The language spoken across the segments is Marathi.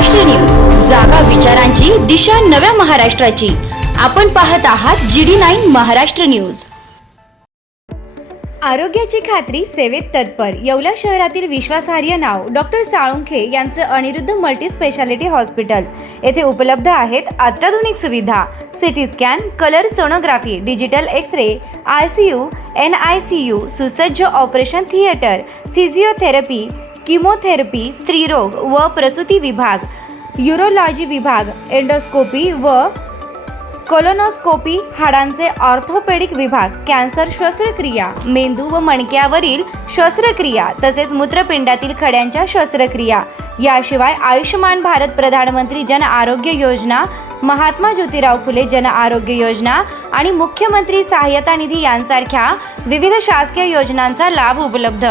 महाराष्ट्र न्यूज, जागा विचारांची, दिशा नव्या महाराष्ट्राची। आपण पाहत आहात GD9 महाराष्ट्र न्यूज। आरोग्याची खात्री, सेवेत तत्पर येवला शहरातील विश्वासार्ह नाव डॉक्टर साळुंखे यांचं अनिरुद्ध मल्टी स्पेशालिटी हॉस्पिटल येथे उपलब्ध आहेत अत्याधुनिक सुविधा, CT scan, colour sonography, digital X-ray, ICU, NICU, सुसज्ज ऑपरेशन थिएटर, फिजिओथेरपी, किमोथेरपी, स्त्रीरोग व प्रसूती विभाग, यूरोलॉजी विभाग, एंडोस्कोपी व कोलोनोस्कोपी, हाडांचे ऑर्थोपेडिक विभाग, कॅन्सर शस्त्रक्रिया, मेंदू व मणक्यावरील शस्त्रक्रिया तसेच मूत्रपिंडातील खड्यांच्या शस्त्रक्रिया, याशिवाय आयुष्यमान भारत प्रधानमंत्री जन आरोग्य योजना, महात्मा ज्योतिराव फुले जन आरोग्य योजना आणि मुख्यमंत्री सहायता निधी यांसारख्या विविध शासकीय योजनांचा लाभ उपलब्ध।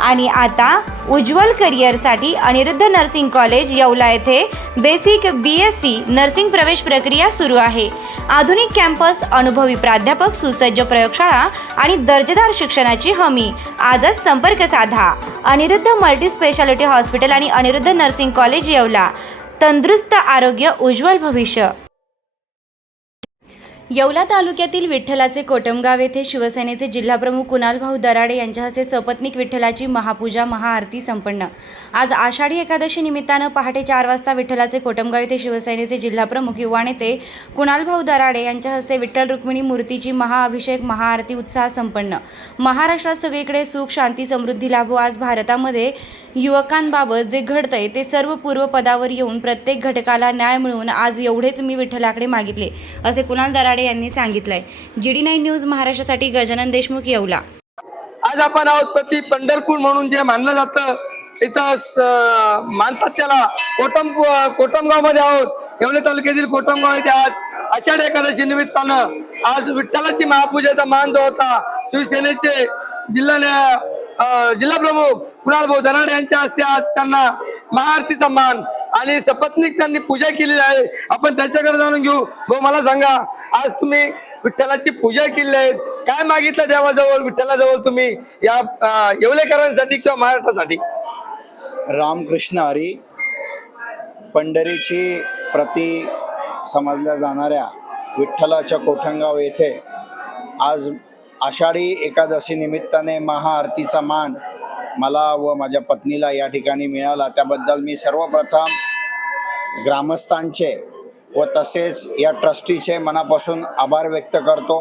आणि आता उज्ज्वल करिअरसाठी अनिरुद्ध नर्सिंग कॉलेज येवला येथे बेसिक BSc नर्सिंग प्रवेश प्रक्रिया सुरू आहे। आधुनिक कॅम्पस, अनुभवी प्राध्यापक, सुसज्ज प्रयोगशाळा आणि दर्जेदार शिक्षणाची हमी। आजच संपर्क साधा। अनिरुद्ध मल्टी स्पेशालिटी हॉस्पिटल आणि अनिरुद्ध नर्सिंग कॉलेज येवला। तंदुरुस्त आरोग्य, उज्ज्वल भविष्य। येवला तालुक्यातील विठ्ठलाचे कोटमगाव येथे शिवसेनेचे जिल्हाप्रमुख कुणालभाऊ दराडे यांच्या हस्ते सपत्नीक विठ्ठलाची महापूजा, महाआरती संपन्न। आज आषाढी एकादशी निमित्तानं पहाटे 4 वाजता विठ्ठलाचे कोटमगाव येथे शिवसेनेचे जिल्हाप्रमुख युवा नेते कुणालभाऊ दराडे यांच्या हस्ते विठ्ठल रुक्मिणी मूर्तीची महाअभिषेक, महाआरती उत्साह संपन्न। महाराष्ट्रात सगळीकडे सुख, शांती, समृद्धी लाभो। आज भारतामध्ये युवकांबाबत जे घडतंय ते सर्व पूर्वपदावर येऊन प्रत्येक घटकाला न्याय मिळवून आज एवढेच मी विठ्ठलाकडे मागितले, असे कुणाल दराडे यांनी सांगितलंय। GD9 न्यूज महाराष्ट्रासाठी गजानन देशमुख, येवला। आज आपण आहोत प्रति पंढरपूर म्हणून जे मानलं जातं, इथं मानतात त्याला कोटमगाव मध्ये आहोत। येवले तालुक्यातील कोटमगाव येथे आज आषाढी एकादशी निमित्तानं आज विठ्ठलाची महापूजेचा मान जो होता, शिवसेनेचे जिल्हा प्रमुख कुणालभाऊ दराडे यांच्या हस्ते आज त्यांना महाआरतीचा मान आणि सपत्नीक त्यांनी पूजा केलेली आहे। आपण त्यांच्याकडे जाणून घेऊ। भाऊ, मला सांगा, आज तुम्ही विठ्ठलाची पूजा केली आहे, काय मागितलं देवाजवळ, विठ्ठलाजवळ तुम्ही या येवलेकरांसाठी किंवा महाराष्ट्रासाठी? रामकृष्ण हरी। पंढरीची प्रती समजल्या जाणाऱ्या विठ्ठलाच्या कोटमगाव येथे आज आषाढी एकादशी निमित्ताने महाआरतीचा मान मला व माझ्या पत्नीला या ठिकाणी मिळाला। त्याबद्दल मी सर्वप्रथम ग्रामस्थांचे व तसेच या ट्रस्टीचे मनापासून आभार व्यक्त करतो।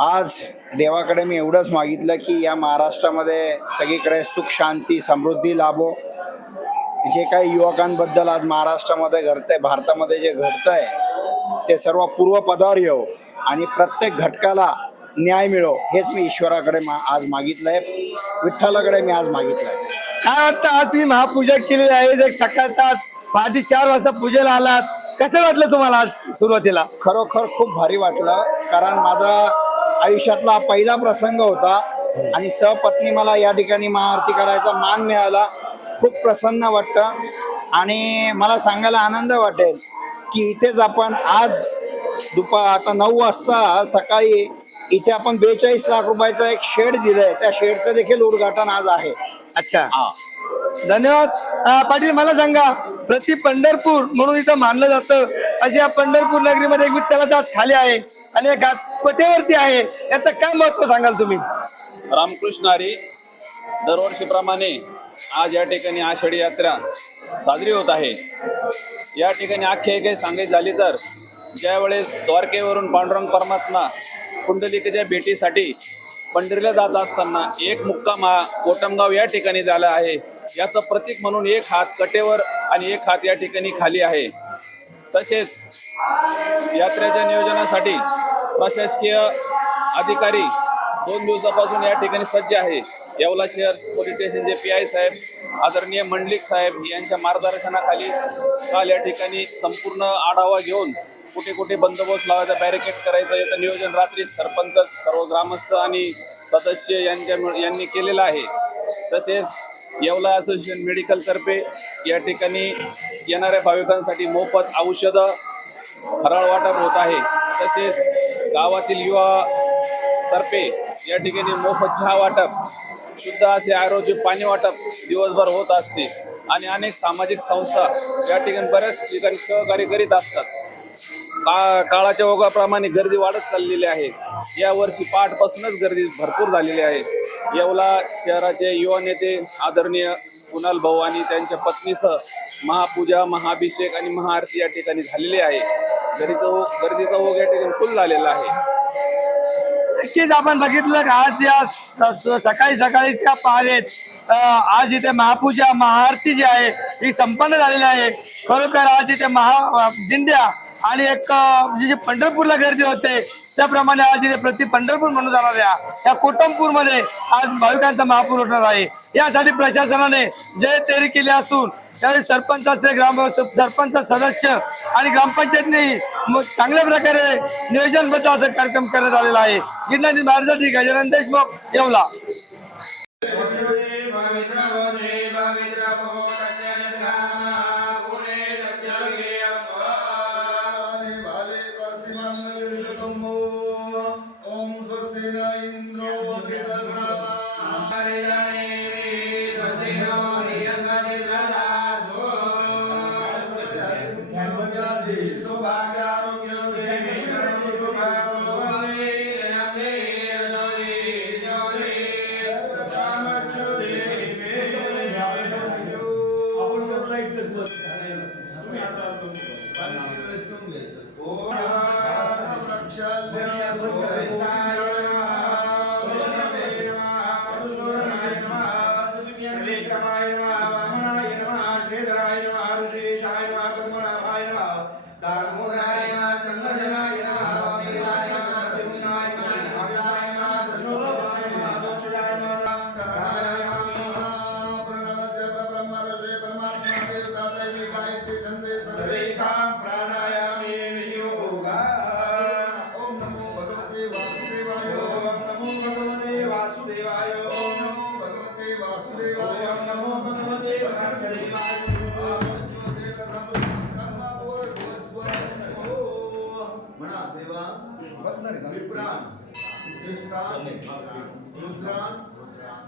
आज देवाकडे मी एवढंच मागितलं की या महाराष्ट्रामध्ये सगळीकडे सुख, शांती, समृद्धी लाभो। जे काही युवकांबद्दल आज महाराष्ट्रामध्ये घडतंय, भारतामध्ये जे घडतंय ते सर्व पूर्वपदावर येऊ आणि प्रत्येक घटकाला न्याय मिळो, हेच मी ईश्वराकडे आज मागितलंय, विठ्ठलाकडे मी आज मागितलंय। काय वाटतं, आज तुम्ही महापूजा केलेली आहे, सकाळचा पहाटे 4 वाजता पूजेला आलात, कसं वाटलं तुम्हाला आज सुरुवातीला? खरोखर खूप भारी वाटलं, कारण माझा आयुष्यातला पहिला प्रसंग होता आणि सहपत्नी मला या ठिकाणी महाआरती करायचा मान मिळाला। खूप प्रसन्न वाटतं आणि मला सांगायला आनंद वाटेल की इथेच आपण आज आता 9 वाजता सकाळी इथे आपण 42 लाख रुपयाचा एक शेड दिलंय, त्या शेडचं देखील उद्घाटन आज आहे। अच्छा, धन्यवाद। पाटील, मला सांगा, प्रति पंढरपूर म्हणून इथं मानलं जातं, अशी या पंढरपूर नगरीमध्ये एक विठ्ठलाचा थाली आहे आणि एक कोटेवरती आहे, याचं काय महत्व सांगाल तुम्ही? रामकृष्ण हरी। दरवर्षीप्रमाणे आज या ठिकाणी आषाढी यात्रा साजरी होत आहे। या ठिकाणी आख्यायिका सांगायची झाली तर ज्यावेळेस द्वारकेवरून पांडुरंग परमात्मा कुंडलिकेच्या भेटीसाठी पंढरीला जात असताना एक मुक्काम हा कोटमगाव या ठिकाणी झाला आहे। याचं प्रतीक म्हणून एक हात कटेवर आणि एक हात या ठिकाणी खाली आहे। तसेच यात्रेच्या नियोजनासाठी प्रशासकीय अधिकारी 2 दिवसापासून या ठिकाणी सज्ज आहे। येवला शहर पोलीस स्टेशनचे PI साहेब, आदरणीय मंडलिक साहेब यांच्या मार्गदर्शनाखाली काल या ठिकाणी संपूर्ण आढावा घेऊन कुठे कुठे बंदोबस्त लावायचा, बॅरिकेड करायचं याचं नियोजन रात्री सरपंच, सर्व ग्रामस्थ आणि सदस्य यांनी केलेलं आहे। तसेच येवला असोसिएशन मेडिकलतर्फे या ठिकाणी येणाऱ्या भाविकांसाठी मोफत औषधं, फराळ वाटप होत आहे। तसेच गावातील युवा तर्फे या ठिकाणी मोफत चहा वाटप, शुद्ध असे आरोग्य पाणी वाटप दिवसभर होत असते। आणि अनेक सामाजिक संस्था या ठिकाणी बऱ्याच ठिकाणी सहकार्य करीत असतात. काळाच्या ओघाप्रमाणे गर्दी वाढत चाललेली आहे. यावर्षी पहाटपासूनच गर्दी भरपूर झालेली आहे. येवला शहराचे युवा नेते आदरणीय कुणाल भाऊ आणि त्यांच्या पत्नीसह महापूजा, महाअभिषेक आणि महाआरती या ठिकाणी झालेली आहे. गर्दीचा ओघ या ठिकाणी फुल झालेला आहे. नक्कीच आपण बघितलं का आज या सकाळी सकाळीच्या पहारेत आज इथे महापूजा महाआरती जी आहे ही संपन्न झालेली आहे. खरोखर आज इथे दिंड्या आणि एक जी पंढरपूरला गर्दी होते त्याप्रमाणे आज इथे प्रति पंढरपूर म्हणून जाणाऱ्या या कोटमपूरमध्ये आज भाविकांचा महापूर होणार आहे. यासाठी प्रशासनाने जय तयारी केली असून त्यावेळी सरपंच सदस्य आणि ग्रामपंचायतने चांगल्या प्रकारे नियोजनबद्ध असा कार्यक्रम करण्यात आलेला आहे. गिरणाजी महाराजांसाठी गजानन देशमुख, येवला.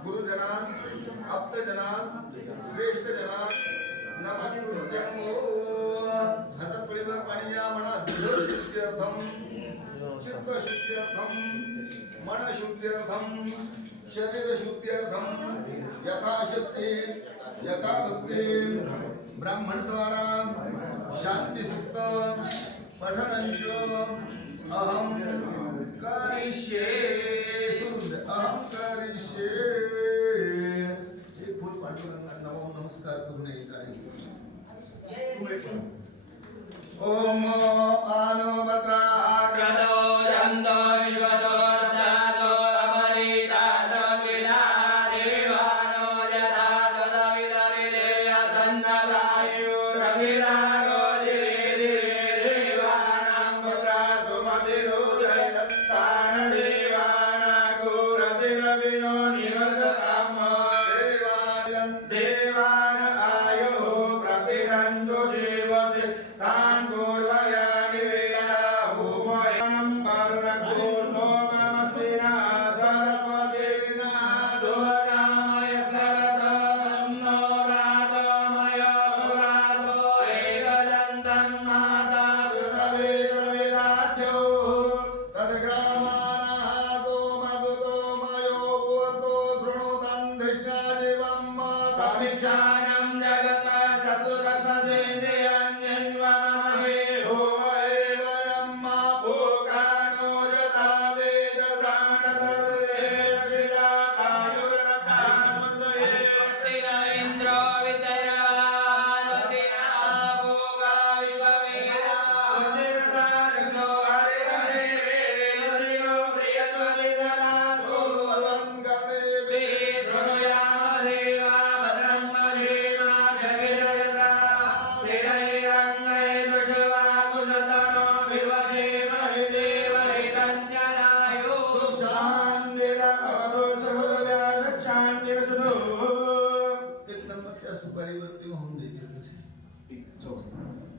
गुरुजनान आप्तजनान श्रेष्ठ जनान नमस्कृत्यं हातपळीवर पाणी या म्हणा शुद्धीर्थम चित्त शुद्धीर्थम मन शुद्धीर्थम शरीर शुद्धीर्थम यथाशक्ती यथा भक्ती ब्राह्मणद्वारा शांती सुक्त पठनंच अहम करिष्ये अहम करिष्ये. एक फुल पाठवून नमस्कार करून यायचा आहे. ओम आनो भद्रा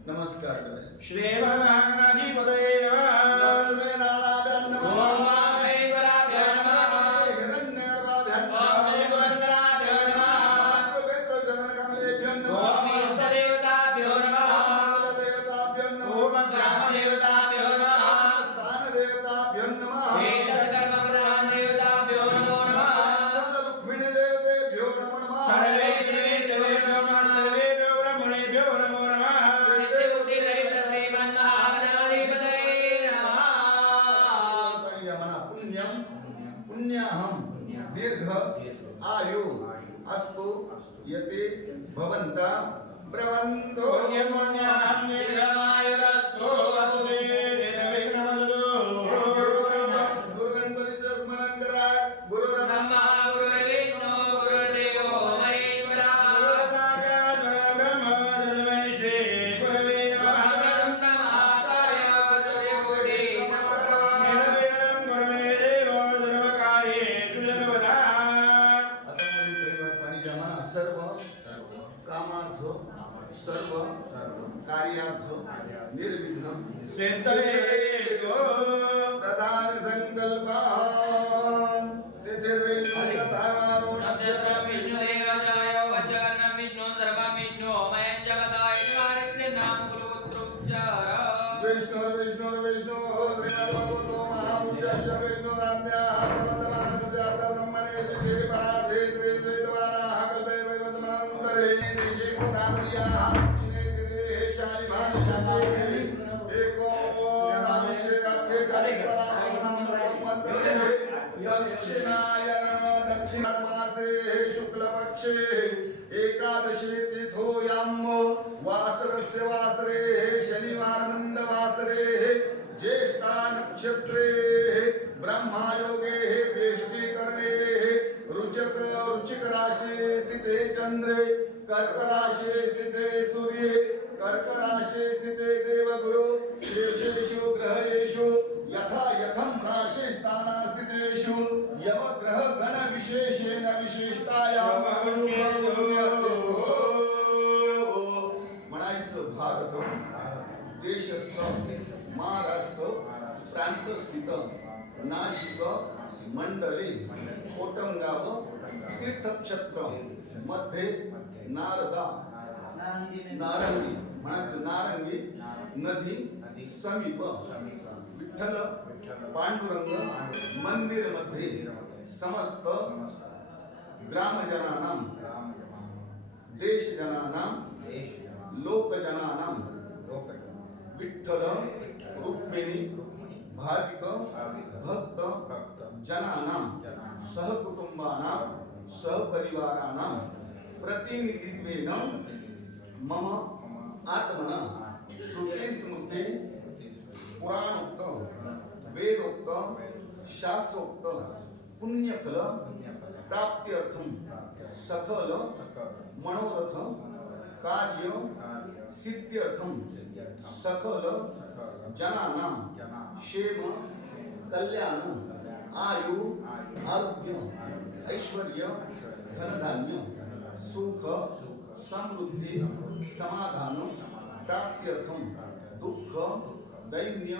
नमस्कार श्रीमहागणाधिपतये नमः. दीर्घ आयु अस्तु यते भवन्ता ब्रवन्तो गुरु गणपतीचं स्मरण करा. गुरु ब्रह्मा सर्व कामार्थ सर्व कार्यार्थ निर्विघ्न प्रधान संकल्प विष्णु विष्णु विष्णु श्रीमद्भगवतो महापुरुषस्य विष्णुराज्ञा ब्रह्मणे श्री पराधे श्री वेदवाराः कल्पे वैवस्वतमनन्तरे देशे गोदावर्याः दक्षिणे तीरे शालिभाषे एको नामशेकार्थे कालिपराणां संवत्सरे दक्षिणायन दक्षिणमासे शुक्लपक्षे एकादशी तिथोयां वासरस्य वासरे शनिवारनंद वासरे ज्येष्ठा नक्षत्रे ब्रह्मायोगे व्यष्टीकरणे रुचिक राशि स्थिते चंद्रे कर्क राशि स्थिते सूर्ये कर्क राशि स्थिते देवगुरु शीर्षेषु ग्रहेषु यथा यथं राशि स्थान स्थितेषु यवग्रह गण विशेषेण विशिष्टायां म्हणायचं भारत देशस्थ महाराष्ट्र प्रांतस्थित नाशिक मंडली कोटमगाव तीर्थक्षेत्र मध्ये नारंगी म्हणायचं नारंगी नदी समीप विठ्ठल पांडुरंग मंदिर मध्ये समस्त ग्रामजनानां देशजनानां लोकजनानां विठ्ठल रुक्मिणी भाविक भक्त जनानां सहकुटुंबानां सहपरिवाराणां प्रतिनिधित्वेन मम आत्मना श्रुतिस्मृती पुराणोक्त वेदोक्त शास्त्रोक्त पुण्यफल प्राप्त्यर्थं सकल मनोरथ कार्य सिद्ध्यर्थं सकल जनानां क्षेम कल्याण आयु आरोग्य ऐश्वर्य धनधान्य सुख समृद्धि समाधान प्राप्त्यर्थं दुःख दैन्य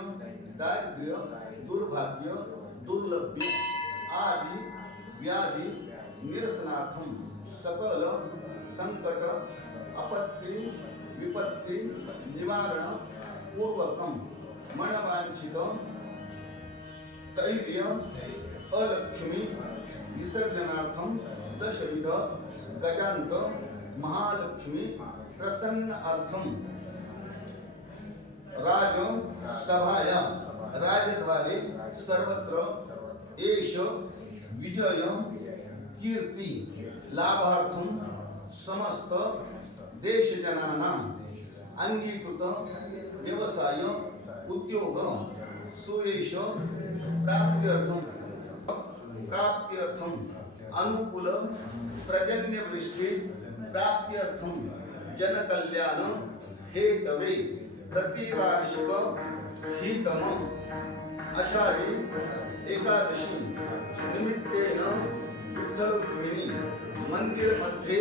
दारिद्र्य दुर्भाग्य दुर्लभ्य आदि व्याधि निरसनार्थं सकल संकट आपत्ति विपत्ति निवारण पूर्वकं मनवांछित स्थैर्य अलक्ष्मी विसर्जनार्थं दशविध गजांत महालक्ष्मी प्रसन्नार्थं राजसभाया राजद्वारे सर्वत्र एष विजय कीर्ति लाभार्थं समस्त देशजनानां अंगीकृत व्यवसाय उद्योग सुयश प्राप्त्यर्थं अनुकूल पर्जन्यवृष्टि प्राप्त्यर्थं जनकल्याण हेतवे प्रतिवार्षिक हितम आषाढी एकादशी निमित्तेन विठ्ठल रुक्मिणी मंदिर मध्ये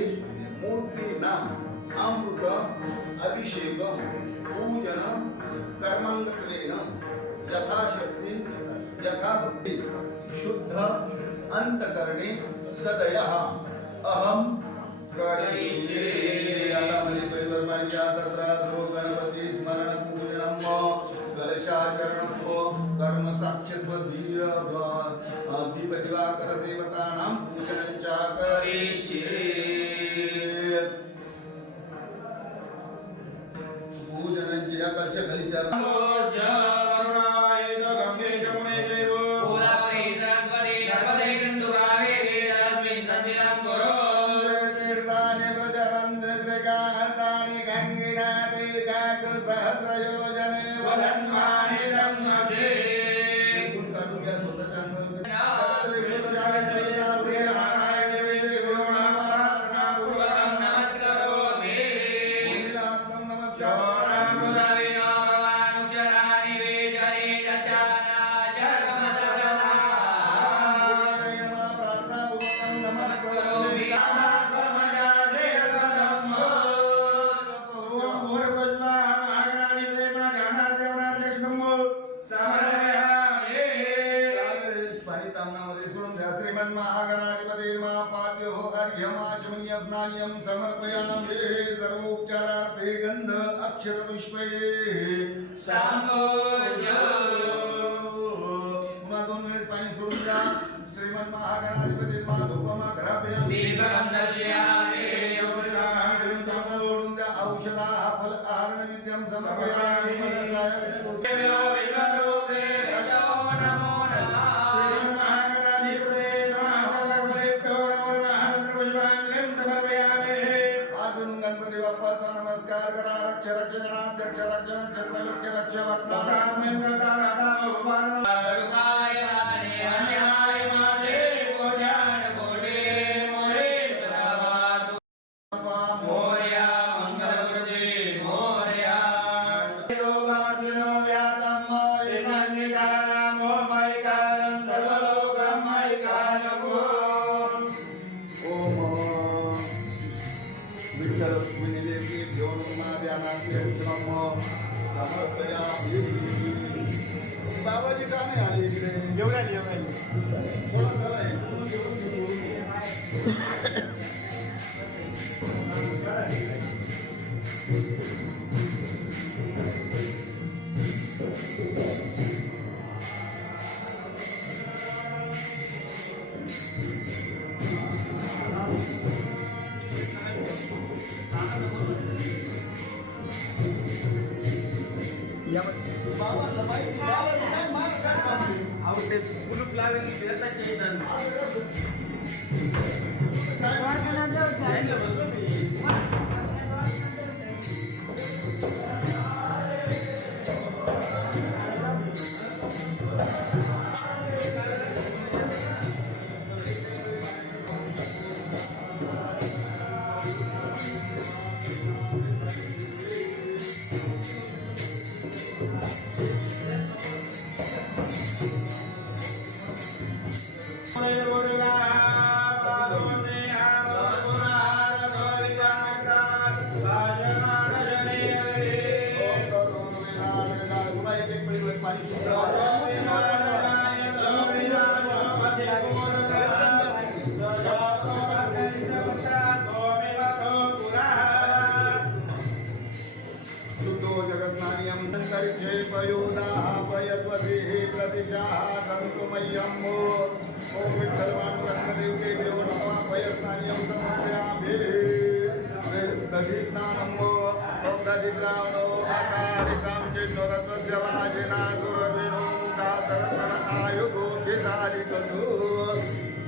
मूर्तीनां अमृत अभिषेक पूजन कर्मांगत्वेन यथाशक्ति यथाभक्ति शुद्ध अंतकरणे सदयः अहं करिष्ये. आता परिवर्तनाच्या दसरा गणपती स्मरण पूजनम कलशाचरणम कर्म साक्षात् दीप दिवाकर देवतानां पूजनञ्च करिष्ये. पूजनञ्च कलशकलिचा सरस्वती नर्मदे सिंधु कावेरी सहस्रकान्तानि गङ्गिनाथे सहस्रयोजने वदन्मानि ब्रह्मसे काढून घ्या स्वतःच्या श्रीमन महागणाधिपति महापाद्यो अर्घ्यमाचमनीयं समर्पयामि सर्वोपचारार्थे गंध अक्षर पुष्पे दोन मिनिट पाणी सोडून द्या. श्रीमन महागणाधिपती धूपमा घराभ्याम सोडून द्या. औषधा फल आहार विद्यम समर्पयामि गणपती बाप्पाचा नमस्कार करा. रक्ष रक्षणाध्यक्ष रक्ष नक्षत्रयोग्य रक्ष वक्ता बाबाजी का नाही आले इकडे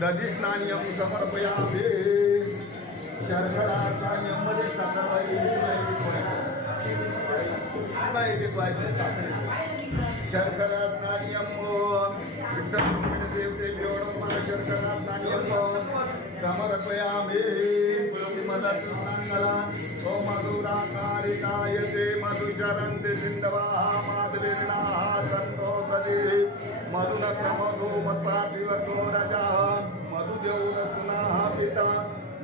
दधिस्नानियं समर्पयामि शर्करास्नानियं मध्ये साखर शर्करास्नानियं विठ्ठल देवतेभ्यो नमः शर्करास्नानियं समर्पयामि तुलसीमलस्नानला ओम मधुराकारिकायते मधुचरन्ति सिन्धवाः माधवीर्णाः सन्तोषति मधुनक्षमधो मत्पार्थिवतो रजः मधुदेवरत्नाः पिता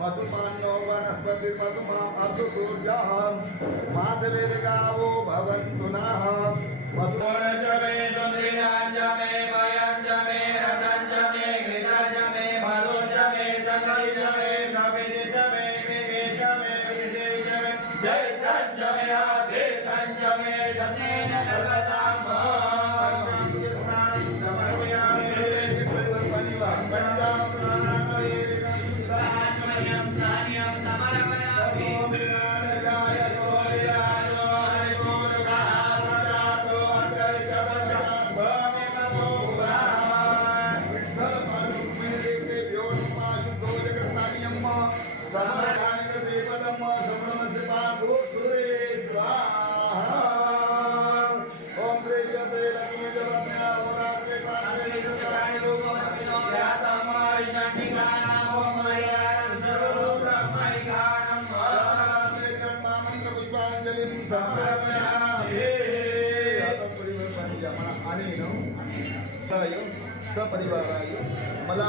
मधुपान्नो वनस्पति मधुमा अधुसूर्यः माधवीर्गावो भवन्तु नः मधुरजमे सुन्द्रियाञ्जमे वयञ्जमे रसञ्जमे घृतजमे मधुजमे सकलिजमे सविजमे विवेशमे विशेषमे जयतञ्जमे आधेतञ्जमे जनेन सर्वदाम समर्पयामि सपरिवाराय मला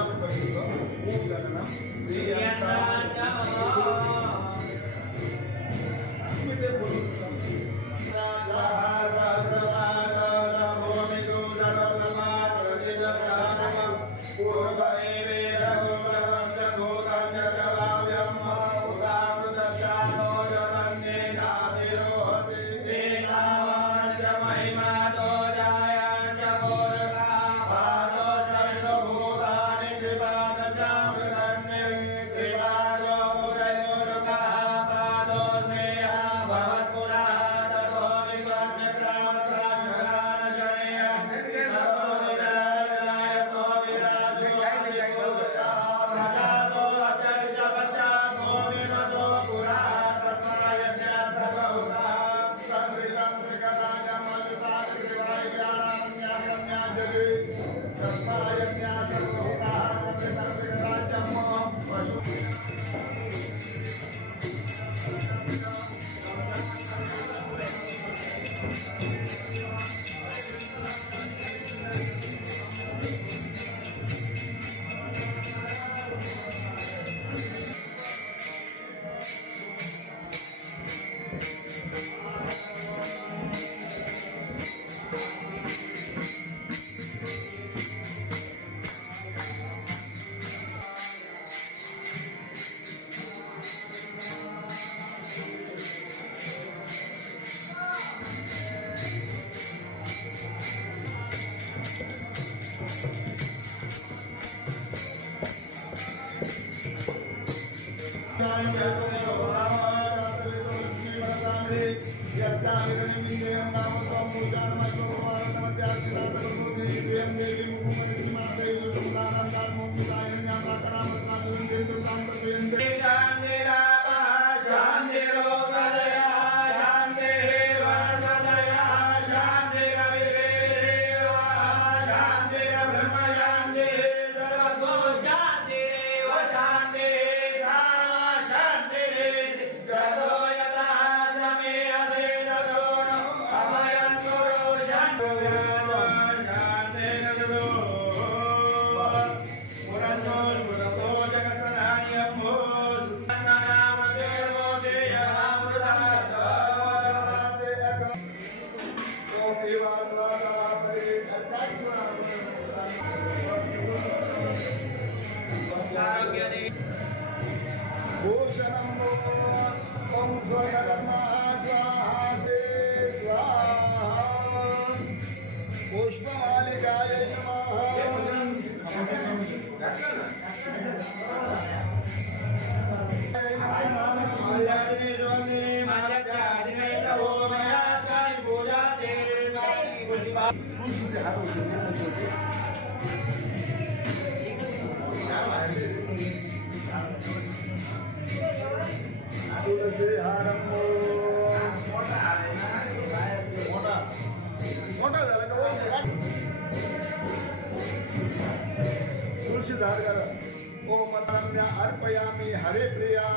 ओमरम्या अर्पयामि हरे प्रिया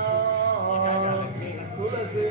तुलसी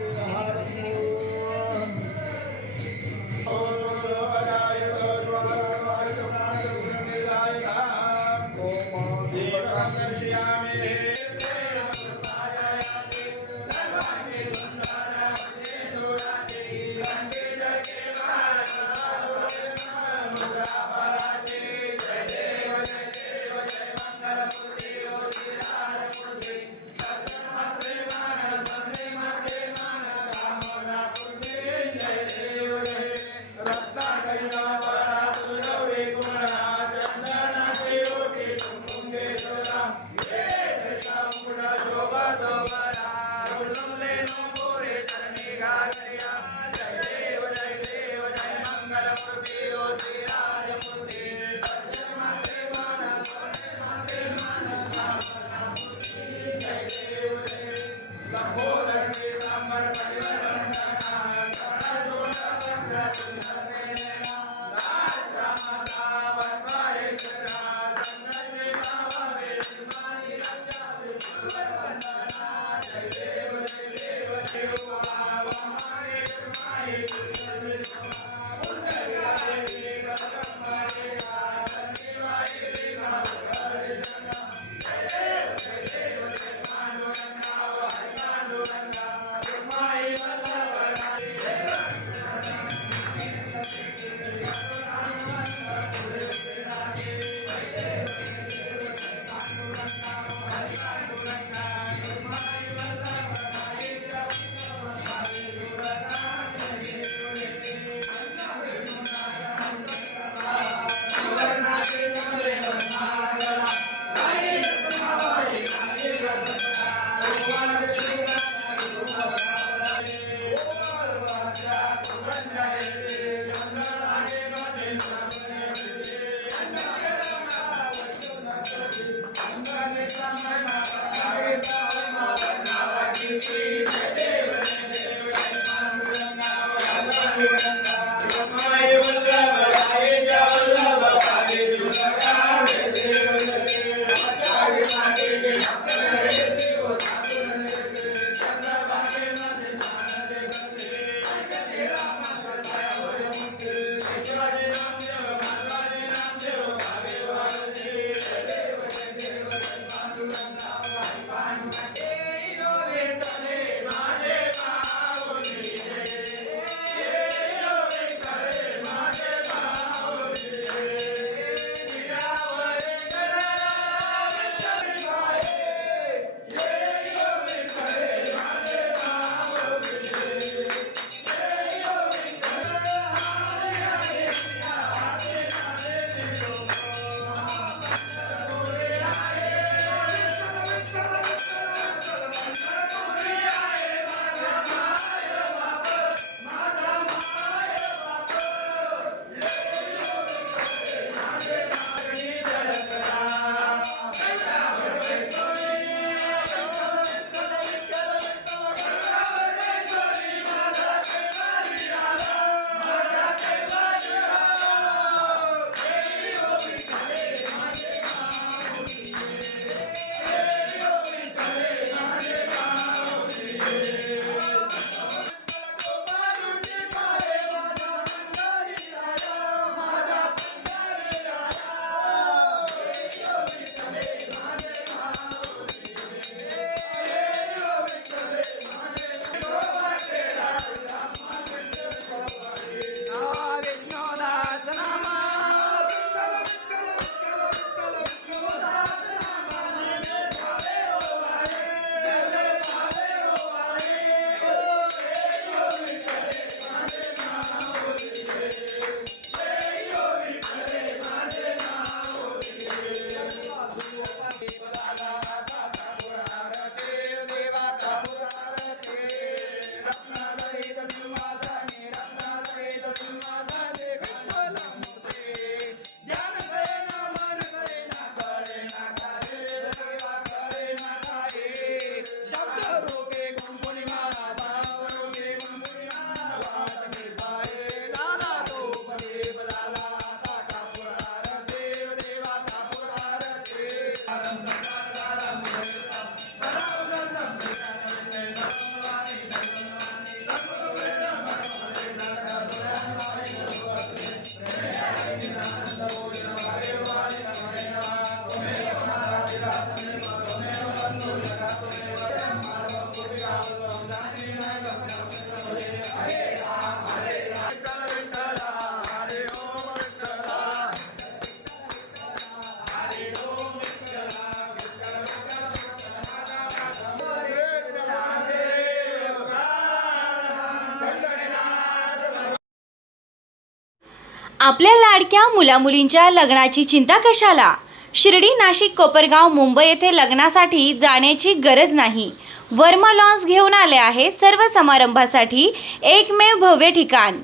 आपल्या लाडक्या मुलामुलींच्या लग्नाची चिंता कशाला? शिर्डी, नाशिक, कोपरगाव, मुंबई येथे लग्नासाठी जाण्याची गरज नाही. वर्मा लॉन्स घेऊन आले आहे सर्व समारंभासाठी एकमेव भव्य ठिकाण.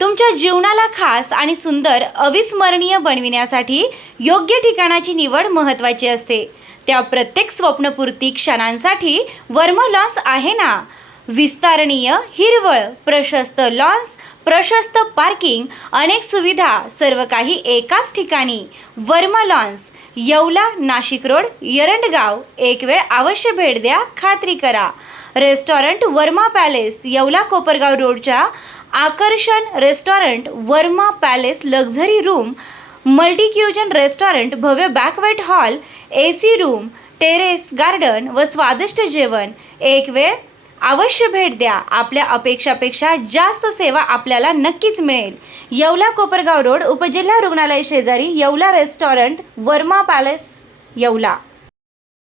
तुमच्या जीवनाला खास आणि सुंदर अविस्मरणीय बनविण्यासाठी योग्य ठिकाणाची निवड महत्त्वाची असते. त्या प्रत्येक स्वप्नपूर्ती क्षणांसाठी वर्मा लॉन्स आहे ना. विस्तारणीय, हिरवळ, प्रशस्त लॉन्स, प्रशस्त पार्किंग, अनेक सुविधा, सर्व काही एकाच ठिकाणी. Verma Lawns, Yeola, Nashik Road, Erandgaon. एक वेळ अवश्य भेट द्या, खात्री करा. रेस्टॉरंट वर्मा पॅलेस, येवला, कोपरगाव रोडच्या आकर्षण restaurant Verma Palace, luxury room, multicuisine restaurant, भव्य banquet hall, AC room, terrace garden व स्वादिष्ट जेवण. एक वेळ अवश्य भेट द्या. आपल्या अपेक्षापेक्षा जास्त सेवा आपल्याला नक्कीच मिळेल. येवला, कोपरगाव रोड, उपजिल्हा रुग्णालय शेजारी, येवला रेस्टॉरंट वर्मा पॅलेस, येवला.